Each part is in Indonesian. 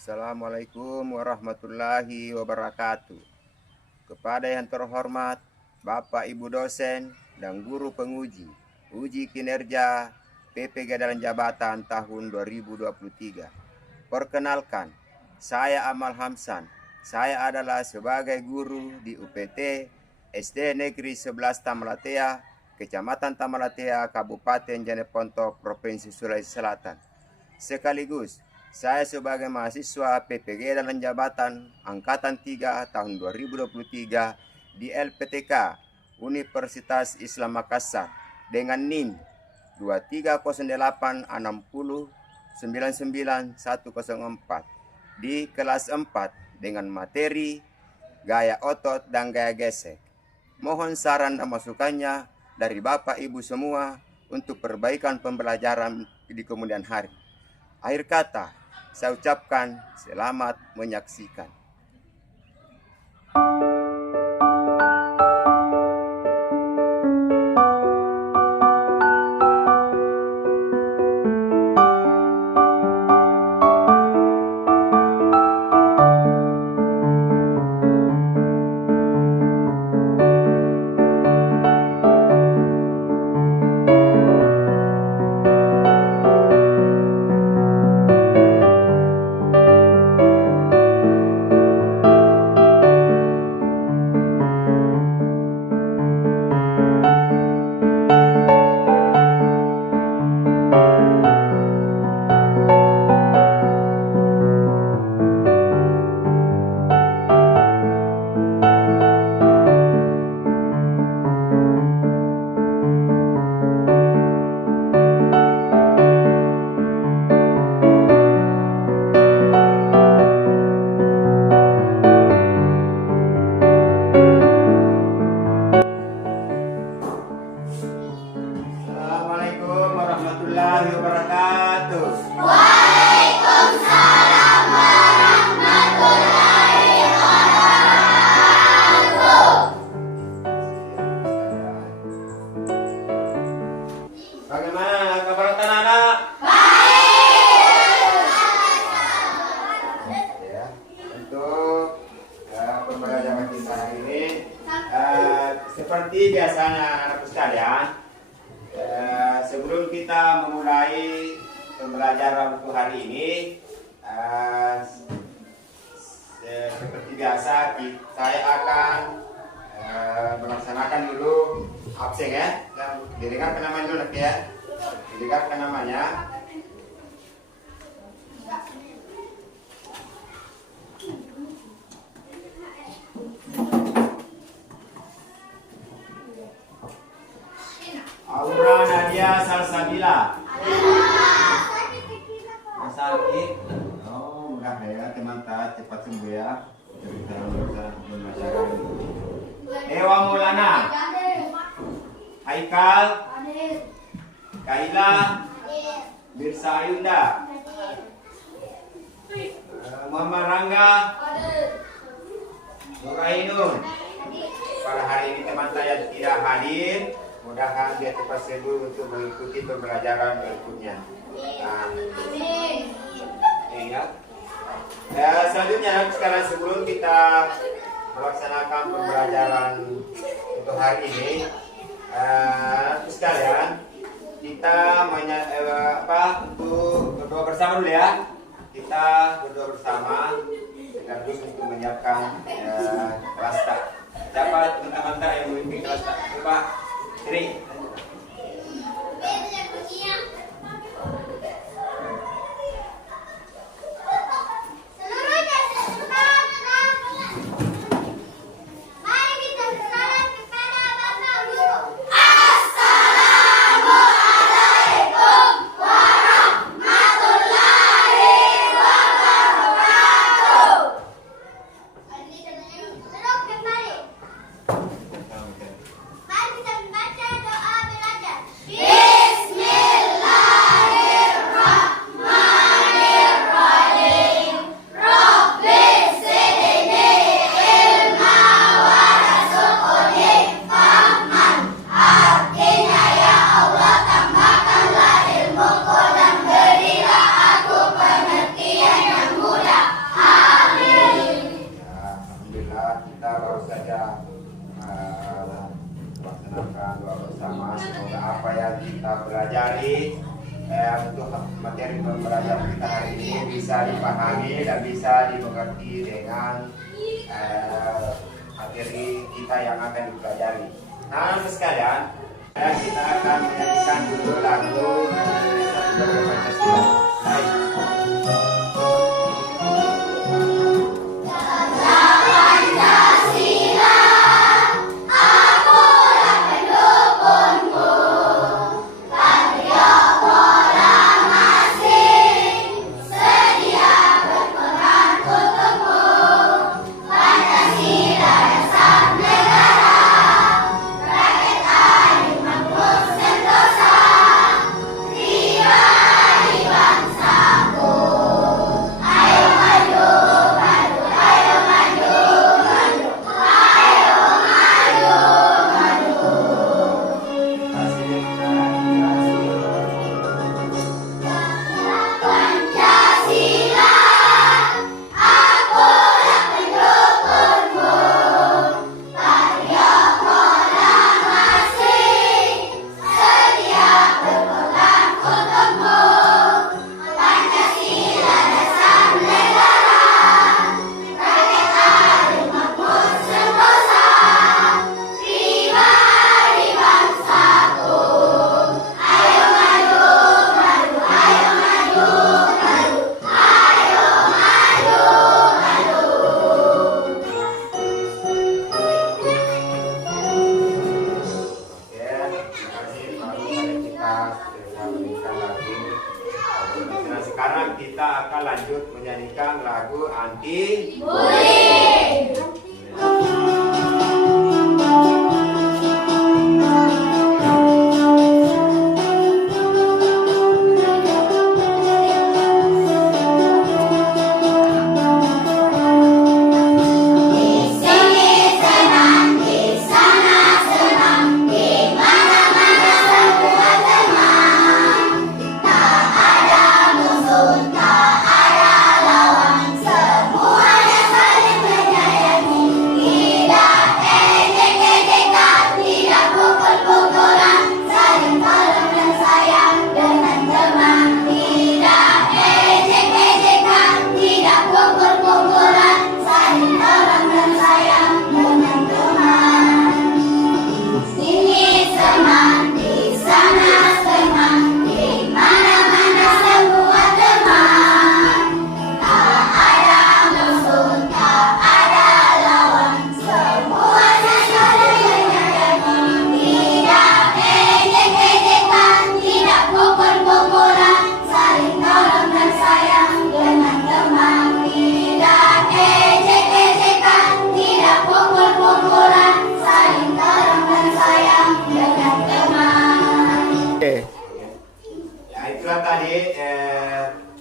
Assalamualaikum warahmatullahi wabarakatuh. Kepada yang terhormat Bapak Ibu dosen dan guru penguji uji kinerja PPG dalam jabatan tahun 2023. Perkenalkan, saya Amal Hamsan. Saya adalah sebagai guru di UPT SD Negeri 11 Tamalatea, Kecamatan Tamalatea, Kabupaten Jeneponto, Provinsi Sulawesi Selatan. Sekaligus saya sebagai mahasiswa PPG dalam jabatan Angkatan 3 tahun 2023 di LPTK Universitas Islam Makassar dengan NIM 23086099104 di kelas 4 dengan materi gaya otot dan gaya gesek. Mohon saran dan masukannya dari Bapak Ibu semua untuk perbaikan pembelajaran di kemudian hari. Akhir kata, saya ucapkan selamat menyaksikan. Assalamualaikum warahmatullahi wabarakatuh. Waalaikumsalam warahmatullahi wabarakatuh. Bagaimana kabar anak-anak? Ya, untuk pembelajaran kita hari ini seperti biasanya anak sekalian, sebelum kita memulai pembelajaran untuk hari ini, seperti biasa saya akan melaksanakan dulu absen ya. Didengarkan namanya dulu ya. Didengarkan namanya. Aura Nadia Salsabila. Sakit. Oh, mudah ya teman cepat sembuh ya. Kita belajar. Ewa Maulana. Haikal. Kaila. Birsa Ayunda. Muhammad Rangga. Nurainun. Pada hari ini teman saya tidak hadir. Mudah-mudahan dia cepat sembuh untuk mengikuti pembelajaran berikutnya. Amin. Ya. Selanjutnya sekarang sebelum kita melaksanakan pembelajaran untuk hari ini, sekalian kita untuk berdoa bersama dulu ya. Kita berdoa bersama sekaligus untuk menyiapkan kelas tak. Siapa teman-teman yang memimpin kelas tak? Coba. Sini. bisa dipahami dan bisa dimengerti dengan materi kita yang akan dipelajari. Nah, sekalian, kita akan menyanyikan dulu lagu Satu Bangsa Pancasila. Sekarang kita akan lanjut menyanyikan lagu anti bullying. Tadi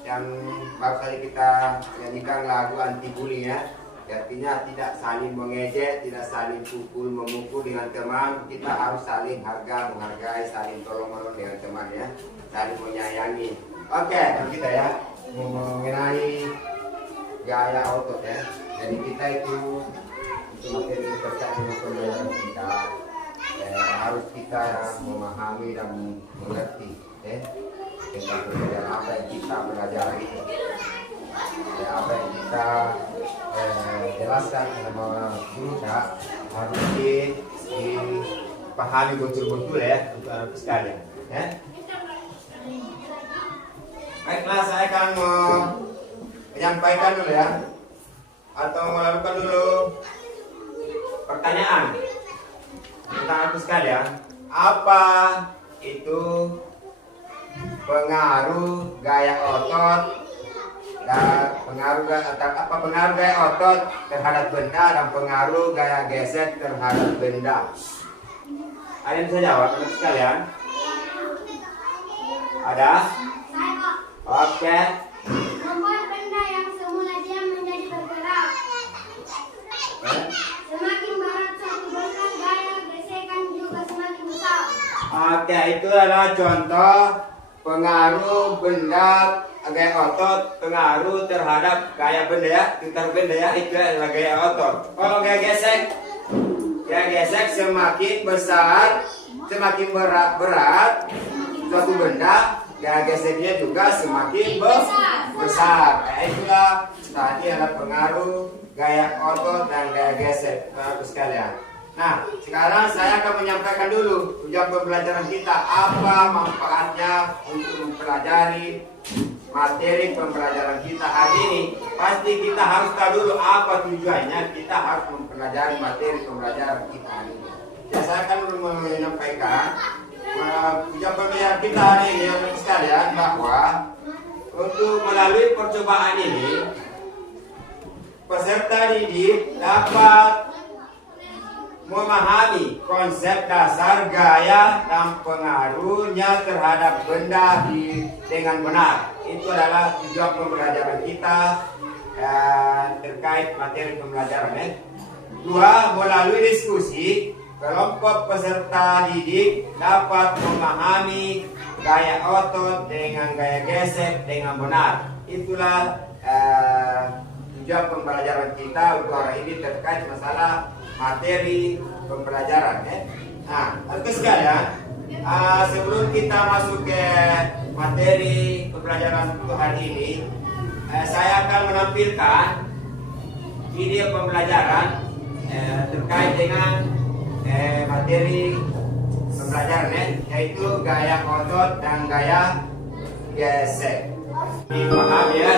yang baru saja kita nyanyikan lagu anti bullying ya. Artinya tidak saling mengejek, tidak saling pukul memukul dengan teman. Kita harus saling menghargai, saling tolong menolong dengan teman ya, saling menyayangi. Oke, kita ya mengenai gaya otot ya. Jadi kita itu untuk materi terkait dengan pembelajaran kita harus kita memahami dan mengerti ya. Tentang pelajaran apa yang kita pelajari, apa yang kita jelaskan sama guru kita harus dipahami betul-betul ya untuk anak sekalian. Ya. Baiklah, saya akan menyampaikan dulu ya, atau melakukan dulu pertanyaan tentang anak sekalian. Apa itu pengaruh gaya otot dan pengaruh gaya otot terhadap benda dan pengaruh gaya gesek terhadap benda? Ada yang bisa jawab teman sekalian? Ada? Oke. Membuat benda yang semula diam menjadi bergerak. Semakin berat satu benda, gaya gesekan juga semakin besar. Oke, itu adalah contoh pengaruh benda gaya otot, pengaruh terhadap gaya benda ya, itu adalah gaya otot. Kalau gaya gesek semakin besar, semakin berat suatu benda, gaya geseknya juga semakin besar. Itulah tadi ada pengaruh gaya otot dan gaya gesek, Bapak sekalian. Nah, sekarang saya akan menyampaikan dulu tujuan pembelajaran kita, apa manfaatnya untuk mempelajari materi pembelajaran kita hari ini. Pasti kita harus tahu dulu apa tujuannya kita harus mempelajari materi pembelajaran kita hari ini. Ya, saya akan menyampaikan tujuan pembelajaran kita hari ini, Bapak sekalian, bahwa untuk melalui percobaan ini peserta didik dapat memahami konsep dasar gaya dan pengaruhnya terhadap benda dengan benar. Itu adalah tujuan pembelajaran kita terkait materi pembelajaran. Dua, melalui diskusi, kelompok peserta didik dapat memahami gaya otot dengan gaya gesek dengan benar. Itulah tujuan pembelajaran kita untuk hari ini terkait masalah materi pembelajaran. Nah, teman-teman sekalian, sebelum kita masuk ke materi pembelajaran untuk hari ini, saya akan menampilkan video pembelajaran terkait dengan materi pembelajaran, yaitu gaya otot dan gaya gesek. Dipahami ya,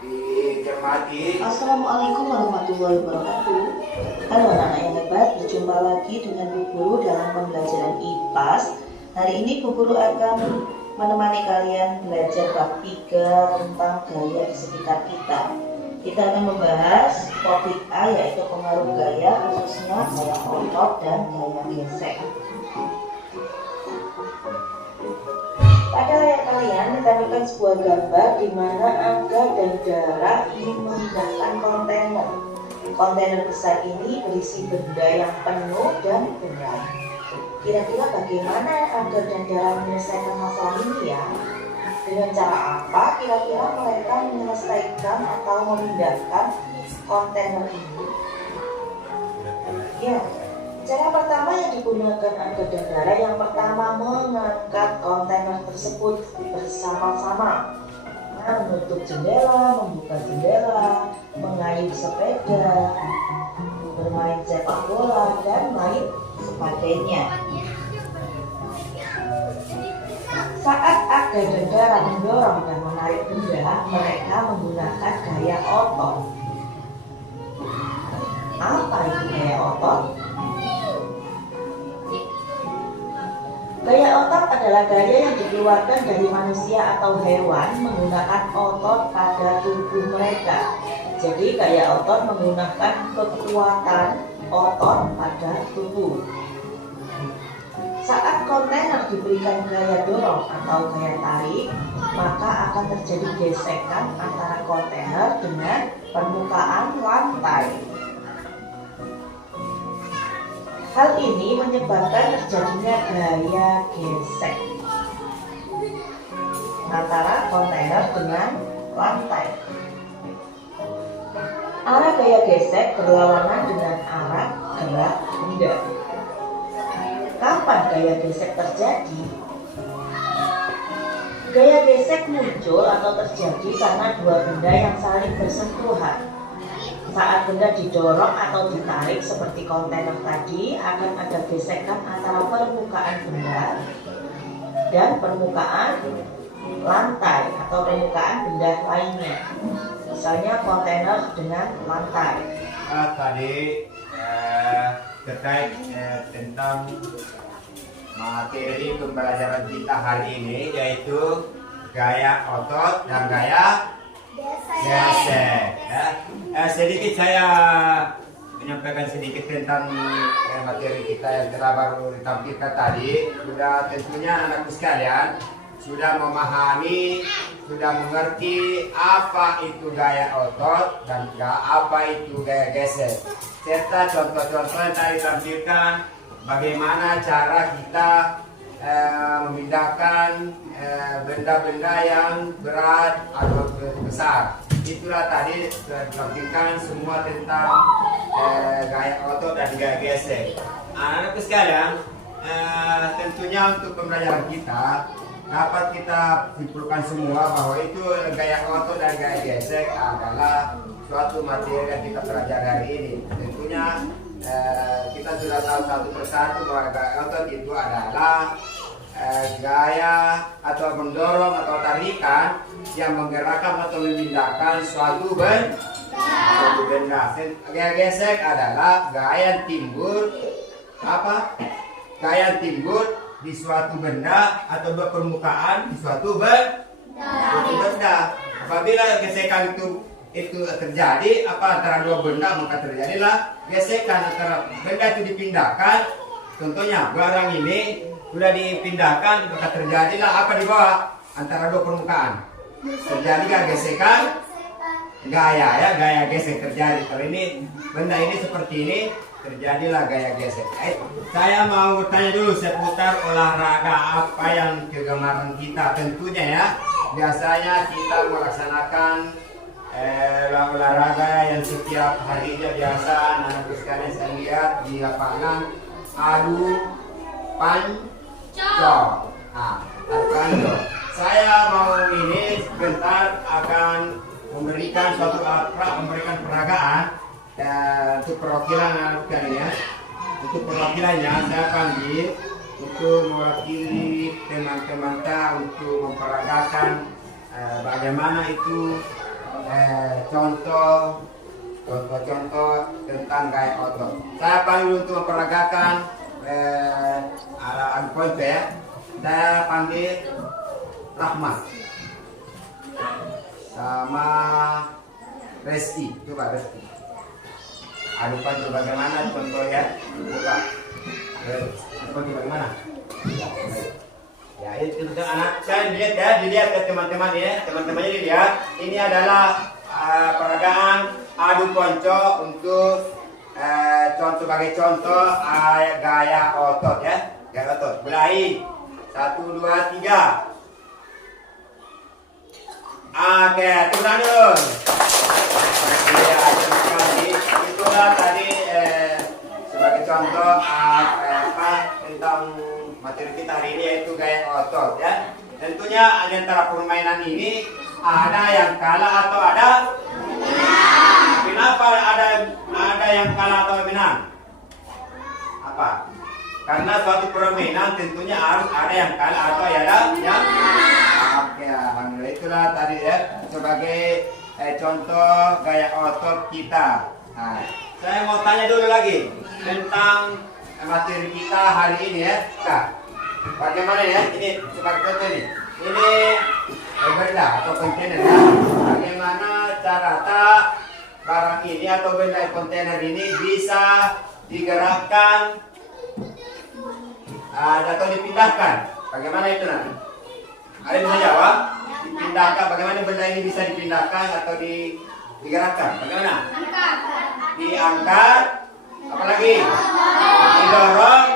dicermati. Assalamualaikum warahmatullahi wabarakatuh. Halo anak-anak yang hebat, berjumpa lagi dengan Bu Guru dalam pembelajaran IPAS. Hari ini Bu Guru akan menemani kalian belajar bab 3 tentang gaya di sekitar kita. Kita akan membahas topik A, yaitu pengaruh gaya, khususnya gaya otot dan gaya gesek. Pada layar kalian ditampilkan sebuah gambar di mana Angga dan Dara ingin memindahkan kontainer. Kontainer besar ini berisi benda yang penuh dan berat. Kira-kira bagaimana Angga dan Dara menyelesaikan masalah ini ya? Dengan cara apa kira-kira mereka menyelesaikan atau memindahkan kontainer ini? Ya, cara pertama yang digunakan Angga dan Dara, yang pertama mengangkat kontainer tersebut bersama-sama. Menutup jendela, membuka jendela, mengayuh sepeda, bermain sepak bola, dan lain sebagainya. Saat Angga dan Dara mendorong dan menarik benda, mereka menggunakan gaya otot. Apa itu gaya otot? Gaya otot adalah gaya yang dikeluarkan dari manusia atau hewan menggunakan otot pada tubuh mereka. Jadi gaya otot menggunakan kekuatan otot pada tubuh. Saat kontainer diberikan gaya dorong atau gaya tarik, maka akan terjadi gesekan antara kontainer dengan permukaan lantai. Hal ini menyebabkan terjadinya gaya gesek antara kontainer dengan lantai. Arah gaya gesek berlawanan dengan arah gerak benda. Kapan gaya gesek terjadi? Gaya gesek muncul atau terjadi karena dua benda yang saling bersentuhan. Saat benda didorong atau ditarik seperti kontainer tadi, akan ada gesekan antara permukaan benda dan permukaan lantai atau permukaan benda lainnya. Misalnya kontainer dengan lantai. Tadi terkait tentang materi pembelajaran kita hari ini, yaitu gaya otot dan gaya gesek. Sedikit saya menyampaikan sedikit tentang materi kita yang telah baru ditampilkan tadi. Sudah tentunya anakku sekalian sudah memahami, sudah mengerti apa itu gaya otot dan apa itu gaya gesek, serta contoh-contoh yang tadi ditampilkan bagaimana cara kita memindahkan benda-benda yang berat atau besar. Itulah tadi ditampilkan semua tentang gaya otot dan gaya gesek. Anak-anakku sekalian, tentunya untuk pembelajaran kita dapat kita simpulkan semua bahwa itu gaya otot dan gaya gesek adalah suatu materi yang kita pelajari hari ini. Tentunya kita sudah tahu satu persatu bahwa gaya otot itu adalah gaya atau mendorong atau tarikan yang menggerakkan atau memindahkan suatu benda. Gaya gesek adalah gaya yang timbul gaya yang timbul di suatu benda atau permukaan di suatu benda. Apabila gesekan itu terjadi antara dua benda, maka terjadilah gesekan antara benda itu dipindahkan. Contohnya barang ini sudah dipindahkan, maka terjadilah apa di bawah antara dua permukaan. Terjadilah gesekan gaya gesek terjadi. Kalau ini benda ini seperti ini, terjadilah gaya gesek. Saya mau bertanya dulu seputar olahraga apa yang kegemaran kita. Tentunya ya, biasanya kita melaksanakan olahraga yang setiap harinya biasa anak-anak sekalian saya lihat di lapangan adu pancong. Adu pancong. Saya mau ini sebentar akan memberikan memberikan peragaan untuk perwakilan kalian. Untuk perwakilannya saya panggil untuk mewakili teman-teman untuk memperagakan bagaimana itu contoh-contoh tentang gaya otot. Saya panggil untuk memperagakan adu pancong ya. Saya panggil Rahmat sama Resti. Coba Resti. Adu pancong bagaimana contohnya? Coba. Bagaimana? Ya itu anak saya dilihat ke teman-teman ya, teman-temannya dilihat. Ini adalah peragaan adu pancong untuk sebagai contoh gaya otot ya, gaya otot. Mulai 1, 2, 3. Oke, tepuk tangan dulu. Ya, itulah tadi sebagai contoh tentang materi kita hari ini, yaitu gaya otot ya. Tentunya di antara permainan ini ada yang kalah atau ada menang. Kenapa ada yang kalah atau menang? Apa? Karena suatu permainan tentunya harus ada yang kalah atau ada yang oke, alhamdulillah. Itulah tadi ya sebagai contoh gaya otot kita. Nah, saya mau tanya dulu lagi tentang materi kita hari ini ya, Kak. Bagaimana ya? Ini sebagai contoh ini. Ini benda atau kontainer ya. Bagaimana cara barang ini atau benda kontainer ini bisa digerakkan atau dipindahkan? Bagaimana itu nanti? Ada yang bisa jawab? Dipindahkan, bagaimana benda ini bisa dipindahkan atau digerakkan? Bagaimana? Diangkat, apalagi? Didorong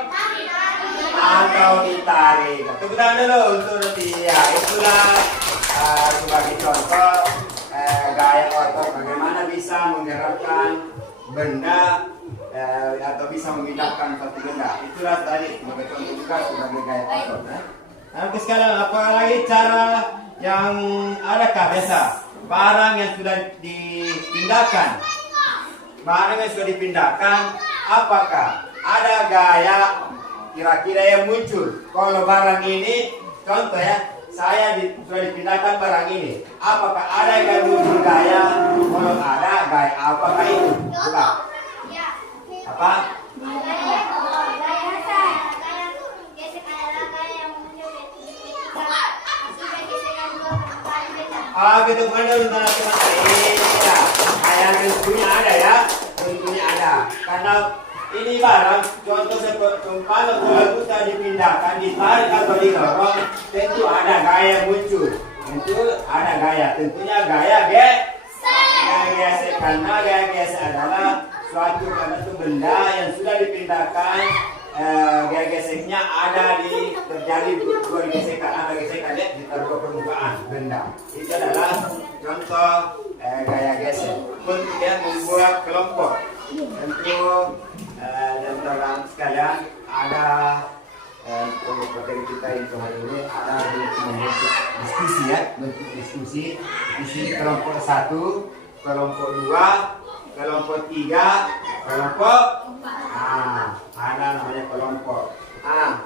atau ditarik. Tepuk tangan dulu untuk nanti ya. Itulah sebagai contoh gaya otot bagaimana bisa menggerakkan benda atau bisa memindahkan satu benda. Itulah tadi sebagai contoh juga sebagai gaya otot. Nanti sekalian, apalagi cara yang adakah biasa barang yang sudah dipindahkan? Barang yang sudah dipindahkan, apakah ada gaya kira-kira yang muncul? Kalau barang ini, contoh ya, sudah dipindahkan barang ini, apakah ada yang muncul gaya? Kalau ada gaya, apakah itu? Coba. Apa? Gitu bukan untuk ya. Kayak tentunya ada ya, tentunya ada. Karena ini barang, contoh seperti umpama kalau sudah dipindahkan, ditarik atau didorong, tentu ada gaya muncul. Tentu ada gaya, tentunya gaya gesek. Karena gaya gesek adalah suatu benda yang sudah dipindahkan. Gaya geseknya ada terjadi dua gesekan, ada gesekan ya di dua permukaan benda. Itu adalah contoh gaya gesek. Untuk dia membuat kelompok, tentu dan teman sekalian ada untuk materi kita untuk hari ini ada bentuk diskusi ya, bentuk diskusi. Di sini kelompok 1, kelompok 2, kelompok 3, kelompok ada namanya kelompok.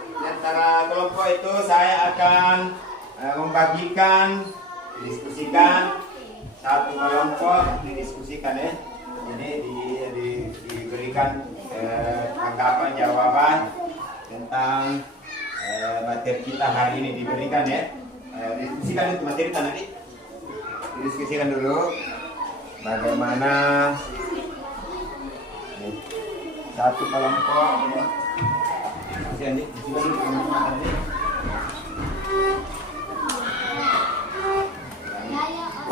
Di antara kelompok itu saya akan membagikan, diskusikan satu kelompok didiskusikan ya. Jadi diberikan tanggapan jawaban tentang materi kita hari ini diberikan ya. Diskusikan itu materi kita nanti. Didiskusikan dulu bagaimana satu kelompok ya.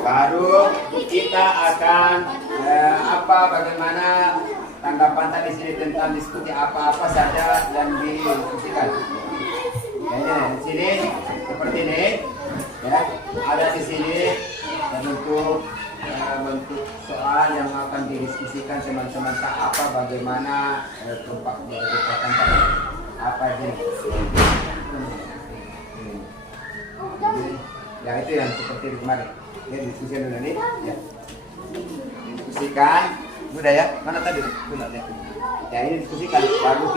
Baru kita akan bagaimana tanggapan tadi sini tentang diskusi apa saja yang didiskusikan. Ya, di sini seperti ini ya, ada di sini bentuk soal yang akan didiskusikan teman-teman bagaimana tempat apa ini. Ya itu yang seperti kemarin. Ya diskusikan dulu nih. Ya. Diskusikan. Sudah ya? Mana tadi? Sudah ya. Ya ini diskusikan. Baru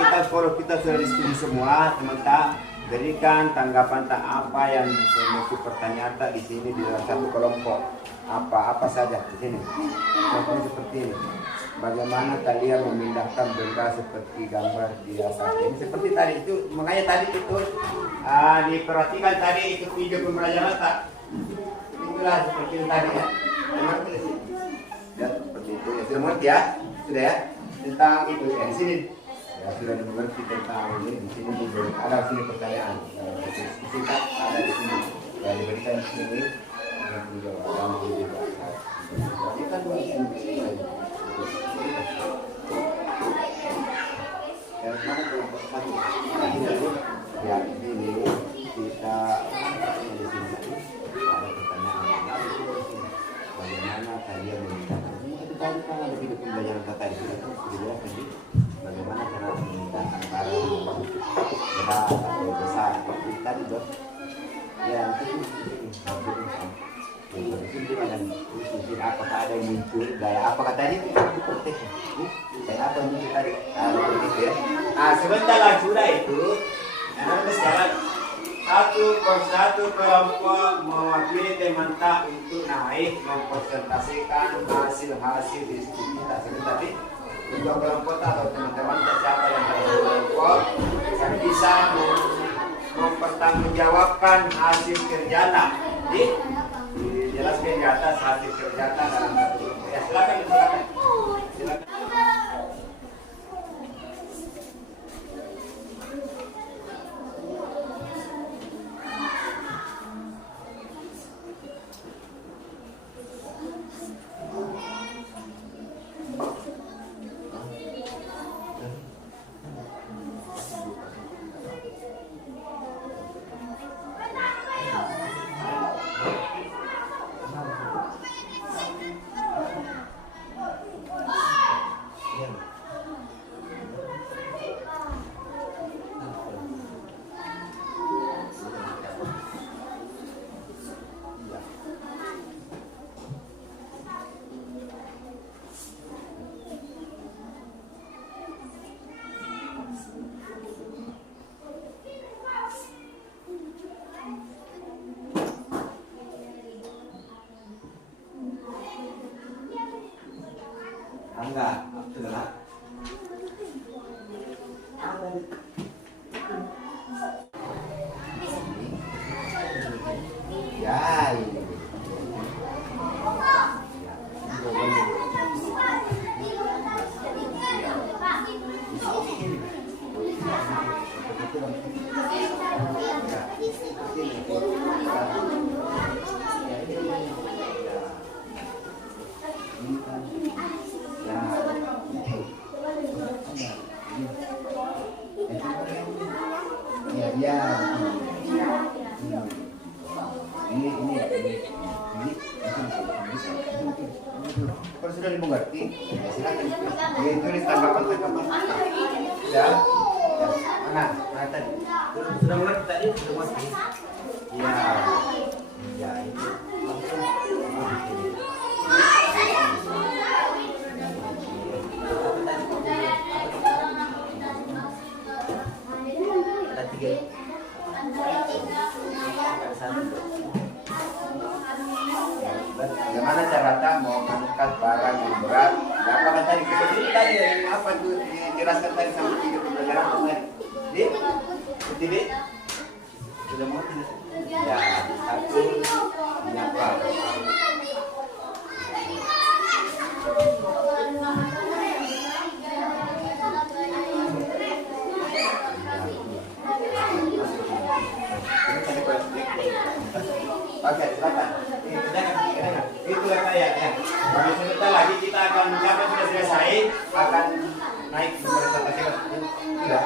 kita sudah diskusi semua, teman-teman berikan tanggapan apa yang masih pertanyaan di sini di dalam satu kelompok. Apa saja di sini. Contohnya seperti ini. Bagaimana kalian memindahkan benda seperti gambar di atas ini seperti tadi itu, makanya tadi itu diperhatikan tadi itu video pembelajaran tak itulah seperti itu tadi ya. Ya seperti itu ya, sudah mengerti ya, sudah ya tentang itu ya di sini ya sudah mengerti tentang ini. Di sini ada sini pertanyaan singkat ada di sini ya, diberikan di sini dan juga ini kan dua sini. Ya ini kita di sini ada pertanyaan bagaimana kalian memindahkan itu tadi kan ada video pembelajaran kata itu dijelaskan di bagaimana cara memindahkan barang berat atau besar seperti tadi dok ya itu apakah ada yang muncul gaya apa kata ini saya apa yang muncul tadi sebentar lah sudah itu nanti sekarang satu persatu kelompok mewakili teman-teman untuk naik mempresentasikan hasil diskusi kita tadi kedua kelompok atau teman-teman siapa yang kelompok yang bisa mempertanggungjawabkan hasil kerja dijelaskan di atas hasil kerja dalam satu kelompok. Ya silakan. Enggak, sudah. Ya, ini. Ya, ini. Kalau sudah dimengerti, silakan. Tulis tanggapan. Ya, Mana? Mana tadi? Sudah mengerti tadi? Sudah mengerti? Iya. Ya, itu. Ada tiga. Bagaimana cara tak mau mengangkat barang yang berat? Apa kan tadi? Seperti tadi apa tuh dijelaskan tadi sama tiga pembelajaran tadi? Di? Seperti di? Sudah mau tidak? Ya, satu menyapa. Oke, silakan. Jangan. Itulah saya ya. Bagi sebentar lagi kita akan sampai sudah selesai akan naik ke presentasi. Sudah.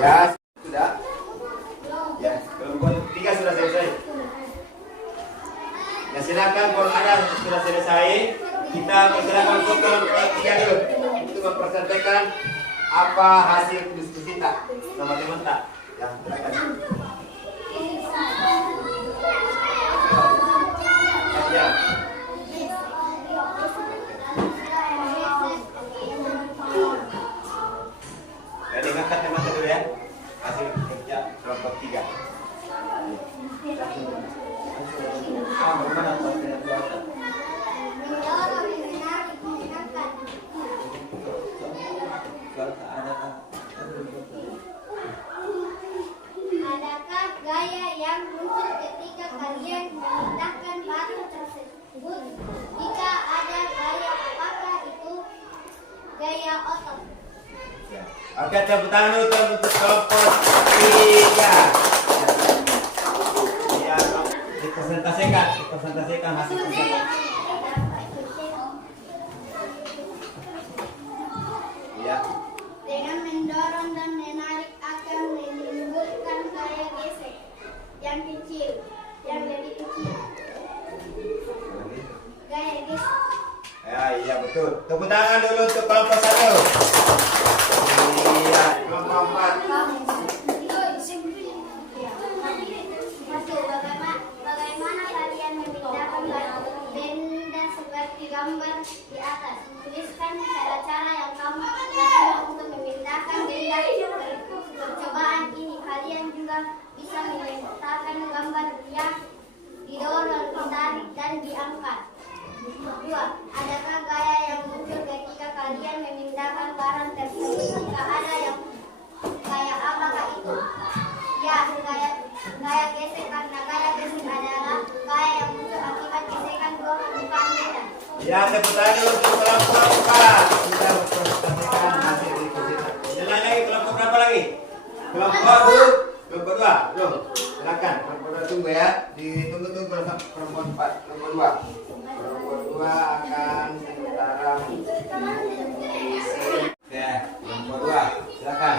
Ya, sudah. Ya, kelompok 3 sudah selesai. Ya silakan kalau ada sudah selesai, kita persilakan untuk kelompok 3 dulu untuk mempresentasikan apa hasil diskusi tak sama teman tak. Ya, silakan. Ya. Ya, dengarkan teman dulu ya. Hasil kerja kelompok 3. Bagaimana pertanyaan buatan? Adakah gaya yang muncul ketika kalian memindahkan batu tersebut? Jika ada gaya, apakah itu gaya otot? Ya. Oke, tepuk tangan dulu untuk kelompok 3. Ya, dipresentasikan hasil kerja. Ya. Dengan mendorong dan menarik akan menimbulkan gaya gesek yang kecil, yang lebih kecil. Gaya gesek. Ya, iya betul. Tepuk tangan dulu untuk kelompok 1. Iya, kelompok 4. Bagaimana kalian memindahkan benda seperti gambar di atas? Tuliskan cara-cara yang kamu lakukan untuk memindahkan benda. Percobaan ini kalian juga bisa memindahkan gambar yang didorong, ditarik, dan diangkat. 2. Adakah gaya yang muncul ketika kalian memindahkan barang tersebut? Jika ada, yang gaya apakah itu? Ya, gaya gesek, karena gaya gesek adalah gaya yang muncul akibat gesekan dua permukaan benda. Ya, tepuk tangan dulu untuk kelompok 4. Kita mempresentasikan hasil diskusi. Jalan lagi kelompok berapa lagi? Kelompok 2. Kelompok 2. Belum. Silakan. Kelompok 2 tunggu ya. Ditunggu kelompok 4. Kelompok 2. Kelompok 2 akan sementara. Ya, kelompok 2. Silakan.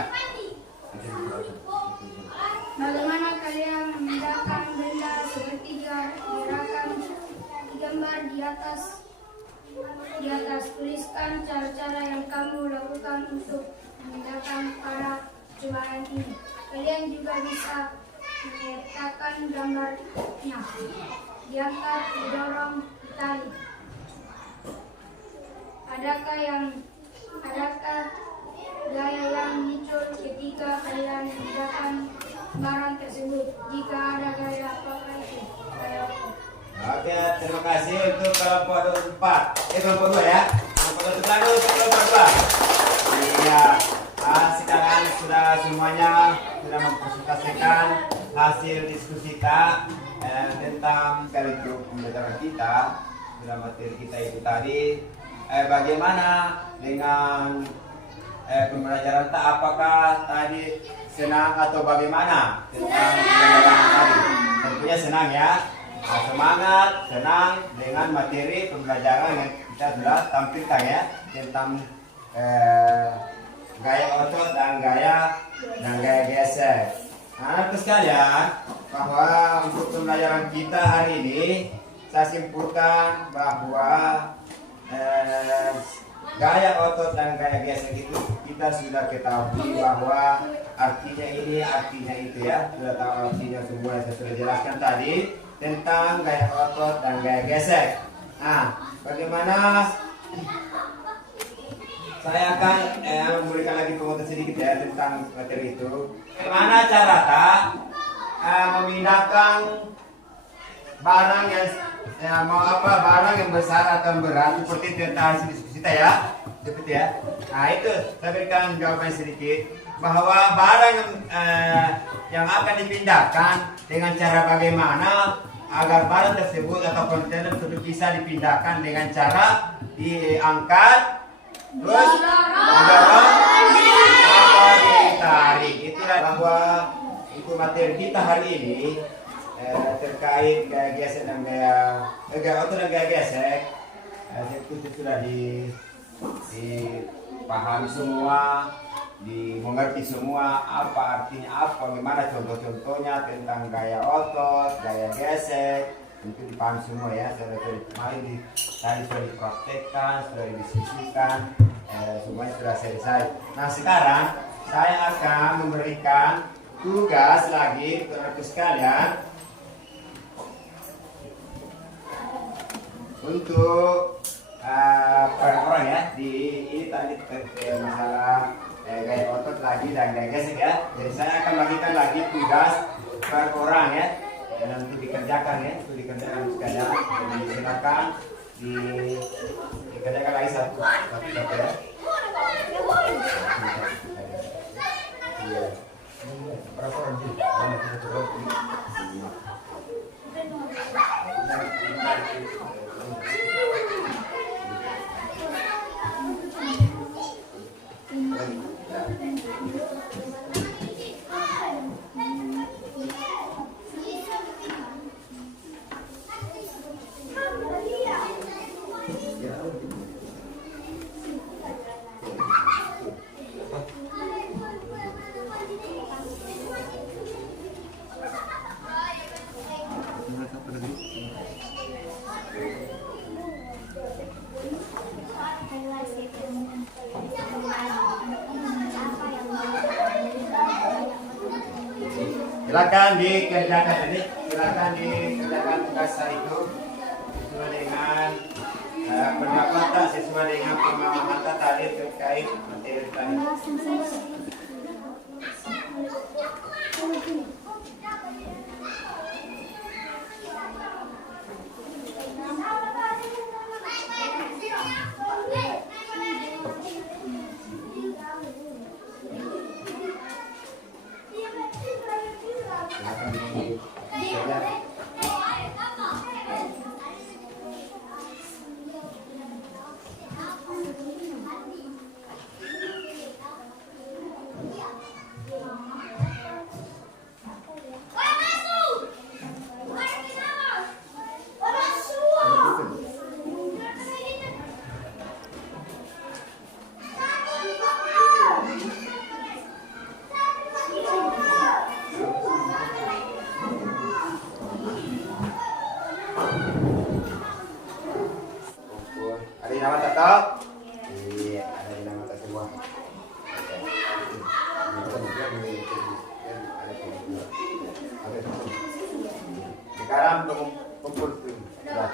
Bagaimana kalian memindahkan benda seperti gerakan gambar di atas? Tuliskan cara-cara yang kamu lakukan untuk memindahkan para cobaan ini. Kalian juga bisa meletakkan gambarnya, diangkat, didorong, ditarik. Adakah gaya yang muncul ketika kalian memindahkan barang tersebut? Jika ada gaya, apakah itu? Gaya apa? Oke, terima kasih untuk kelompok 4. Kelompok 2 ya. Kelompok 2 tepuk untuk kelompok 2. Iya. Sekarang sudah semuanya sudah mempresentasikan hasil diskusi kita tentang kalender pembelajaran kita, dalam materi kita itu tadi. Bagaimana dengan pembelajaran tak? Apakah tadi senang atau bagaimana tentang pembelajaran tadi? Tentunya senang ya. Semangat, senang dengan materi pembelajaran yang kita sudah tampilkan ya tentang gaya otot dan gaya gesek. Anak sekalian, bahwa untuk pembelajaran kita hari ini saya simpulkan bahwa gaya otot dan gaya gesek itu kita sudah ketahui bahwa artinya ini, artinya itu ya. Sudah tahu artinya semua yang saya sudah jelaskan tadi tentang gaya otot dan gaya gesek. Nah, bagaimana saya akan memberikan lagi penguatan sedikit ya tentang materi itu. Bagaimana cara memindahkan barang yang barang yang besar atau berat seperti itu yang tadi diskusi kita ya, seperti ya. Nah itu saya berikan jawaban sedikit bahwa barang yang akan dipindahkan dengan cara bagaimana agar barang tersebut atau kontainer tersebut bisa dipindahkan dengan cara diangkat terus didorong atau ditarik. Itulah bahwa itu materi kita hari ini terkait gaya gesek dan gaya otot dan gaya gesek. Itu sudah dipahami semua, dimengerti semua apa artinya, bagaimana contoh-contohnya tentang gaya otot, gaya gesek. Itu dipahami semua ya. Tadi sudah dipraktekkan, sudah didiskusikan, semuanya sudah selesai. Nah sekarang saya akan memberikan tugas lagi untuk sekalian untuk per orang ya. Ini tadi masalah gaya otot lagi dan gaya gesek ya. Jadi saya akan bagikan lagi tugas per orang ya. Dan untuk dikerjakan ya, sekalian. Jadi silakan dikerjakan lagi satu ya. Berapa orang sih? Silakan dikerjakan ini, silakan dikerjakan tugas itu sesuai dengan pendapat, sesuai dengan pemahaman tadi terkait materi tadi. Ada nama tetap? Iya, ada nama tetap semua. Sekarang kumpul tuh. Nah,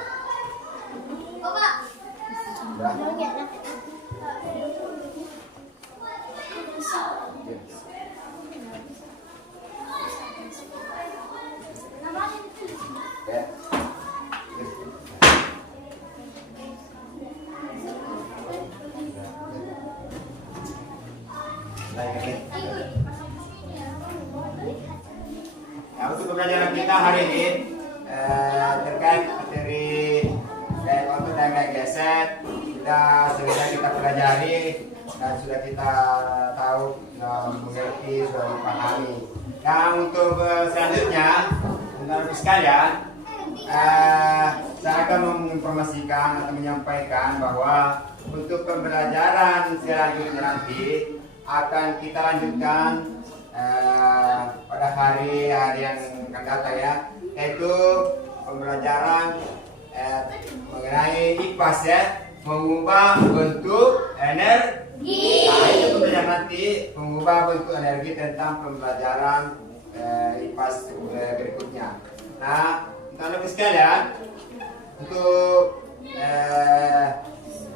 untuk pembelajaran kita hari ini terkait materi gaya otot dan gaya gesek sudah kita pelajari dan sudah kita tahu, mengerti, sudah dipahami. Nah untuk selanjutnya, teman-teman sekalian, saya akan menginformasikan atau menyampaikan bahwa untuk pembelajaran selanjutnya nanti akan kita lanjutkan pada hari yang akan datang ya, yaitu pembelajaran mengenai IPAS ya, mengubah bentuk energi. Nah, itu pembelajaran nanti mengubah bentuk energi tentang pembelajaran IPAS berikutnya. Nah, teman-teman sekalian, untuk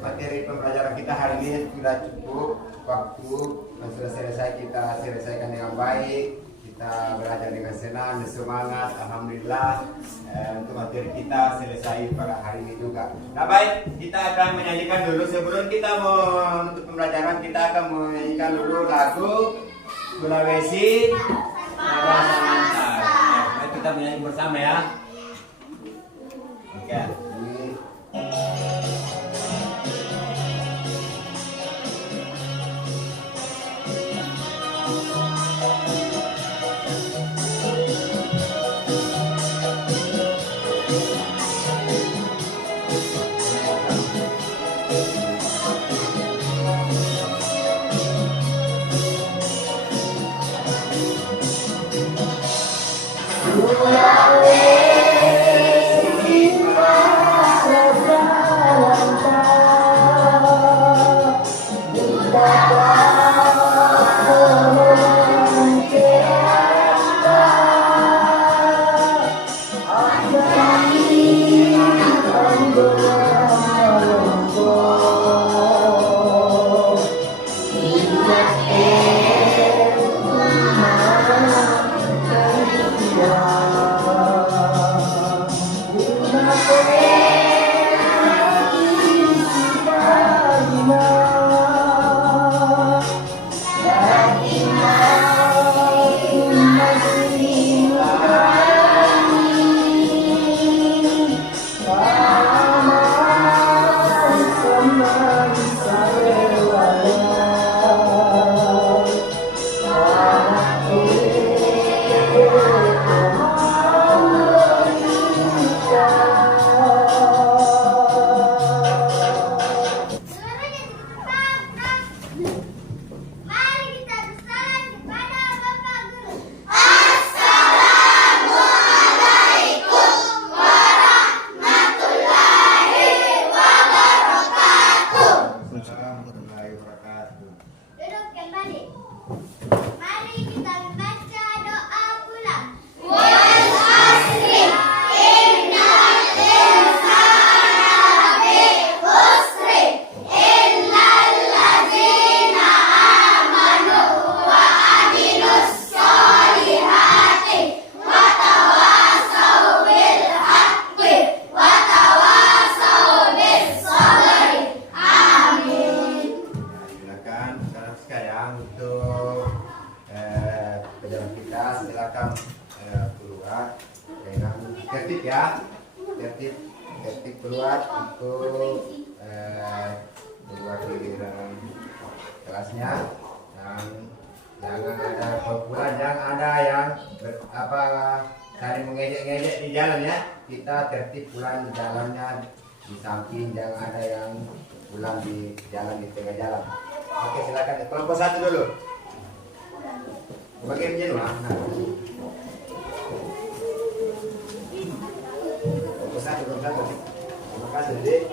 materi pembelajaran kita hari ini sudah cukup waktu dan sudah selesai, kita selesaikan dengan baik. Kita belajar dengan senang dan semangat. Alhamdulillah, untuk materi kita selesai pada hari ini juga. Nah baik, kita akan menyanyikan dulu sebelum kita menutup pembelajaran. Kita akan menyanyikan dulu lagu Sulawesi Nada Samantar. Mari kita menyanyi bersama ya. Oke. Tertib ya, tertib keluar untuk keluar di dalam kelasnya, dan jangan ada kumpulan, jangan ada yang saling mengejek-ngejek di jalan ya. Kita tertib pulang di jalannya, di samping, jangan ada yang pulang di jalan di tengah jalan. Oke, silakan kelompok satu dulu. Bagian jenuh. Nah. Satu. Terima kasih, Dek.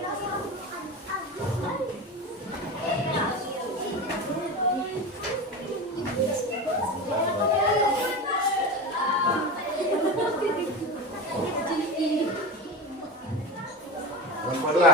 Kelompok dua.